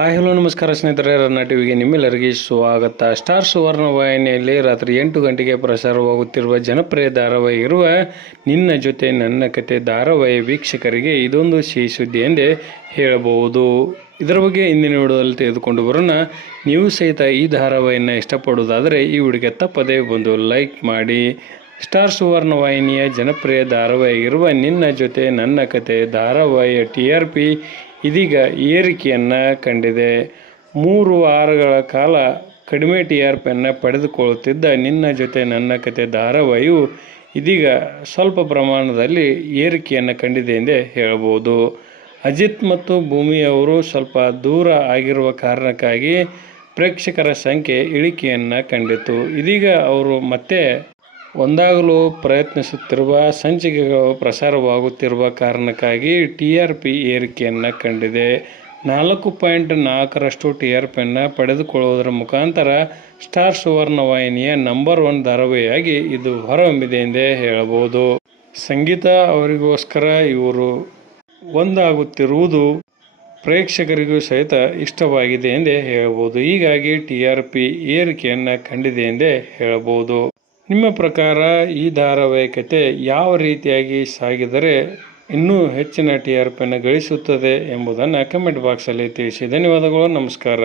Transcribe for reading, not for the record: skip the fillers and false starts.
Hi hello ನಮಸ್ಕಾರ ಸ್ನೇಹಿತರೆ, ರನ್ನ ಟಿವಿಗೆ ನಿಮ್ಮೆಲ್ಲರಿಗೆ ಸ್ವಾಗತ. ಸ್ಟಾರ್ ಸುವರ್ಣ ವಾಹಿನಿಯಲ್ಲಿ ರಾತ್ರಿ 8 ಗಂಟೆಗೆ ಪ್ರಸಾರವಾಗುತ್ತಿರುವ ಜನಪ್ರಿಯ ಧಾರಾವಾಹಿ ಇರುವ ನಿನ್ನ ಜೊತೆ ನನ್ನ ಕತೆ ಧಾರಾವಾಹಿ ವೀಕ್ಷಕರಿಗೆ ಇದೊಂದು ಸಿಹಿ ಸುದ್ದಿ ಎಂದೇ ಹೇಳಬಹುದು. ಇದರ ಬಗ್ಗೆ ಇಂದಿನ ವಿಡಿಯೋದಲ್ಲಿ ತೆಗೆದುಕೊಂಡು ಬರೋಣ. ನೀವು ಸಹಿತ ಈ ಧಾರಾವಾಹಿಯನ್ನು ಇಷ್ಟಪಡುವುದಾದರೆ ಈ ವಿಡಿಯೋಗೆ ತಪ್ಪದೇ ಒಂದು ಲೈಕ್ ಮಾಡಿ. ಸ್ಟಾರ್ ಸುವರ್ಣ ವಾಹಿನಿಯ ಜನಪ್ರಿಯ ಧಾರಾವಾಹಿ ಇರುವ ನಿನ್ನ ಜೊತೆ ನನ್ನ ಕತೆ ಧಾರಾವಾಹಿಯ TRP ಇದೀಗ ಏರಿಕೆಯನ್ನು ಕಂಡಿದೆ. 3 ವಾರಗಳ ಕಾಲ ಕಡಿಮೆ TRPಯನ್ನು ಪಡೆದುಕೊಳ್ಳುತ್ತಿದ್ದ ನಿನ್ನ ಜೊತೆ ನನ್ನ ಕತೆ ಧಾರಾವಾಹಿಯು ಇದೀಗ ಸ್ವಲ್ಪ ಪ್ರಮಾಣದಲ್ಲಿ ಏರಿಕೆಯನ್ನು ಕಂಡಿದೆ ಎಂದೇ ಹೇಳಬಹುದು. ಅಜಿತ್ ಮತ್ತು ಭೂಮಿ ಅವರು ಸ್ವಲ್ಪ ದೂರ ಆಗಿರುವ ಕಾರಣಕ್ಕಾಗಿ ಪ್ರೇಕ್ಷಕರ ಸಂಖ್ಯೆ ಇಳಿಕೆಯನ್ನು ಕಂಡಿತು. ಇದೀಗ ಅವರು ಮತ್ತೆ ಒಂದಾಗಲು ಪ್ರಯತ್ನಿಸುತ್ತಿರುವ ಸಂಚಿಕೆಗಳು ಪ್ರಸಾರವಾಗುತ್ತಿರುವ ಕಾರಣಕ್ಕಾಗಿ TRP ಏರಿಕೆಯನ್ನು ಕಂಡಿದೆ. 4.4ರಷ್ಟು TRPಯನ್ನು ಪಡೆದುಕೊಳ್ಳುವುದರ ಮುಖಾಂತರ ಸ್ಟಾರ್ ಸುವರ್ಣ ವಾಹಿನಿಯ ನಂಬರ್ 1 ಧಾರಾವಾಹಿಯಾಗಿ ಇದು ಹೊರಹೊಮ್ಮಿದೆ ಎಂದೇ ಹೇಳಬಹುದು. ಸಂಗೀತ ಅವರಿಗೋಸ್ಕರ ಇವರು ಒಂದಾಗುತ್ತಿರುವುದು ಪ್ರೇಕ್ಷಕರಿಗೂ ಸಹಿತ ಇಷ್ಟವಾಗಿದೆ ಎಂದೇ ಹೇಳಬಹುದು. ಹೀಗಾಗಿ TRP ಏರಿಕೆಯನ್ನು ಕಂಡಿದೆ ಎಂದೇ ಹೇಳಬಹುದು. ನಿಮ್ಮ ಪ್ರಕಾರ ಈ ಧಾರಾವಾಹಿ ಕತೆ ಯಾವ ರೀತಿಯಾಗಿ ಸಾಗಿದರೆ ಇನ್ನೂ ಹೆಚ್ಚಿನ TRPಯನ್ನು ಗಳಿಸುತ್ತದೆ ಎಂಬುದನ್ನು ಕಮೆಂಟ್ ಬಾಕ್ಸಲ್ಲಿ ತಿಳಿಸಿ. ಧನ್ಯವಾದಗಳು, ನಮಸ್ಕಾರ.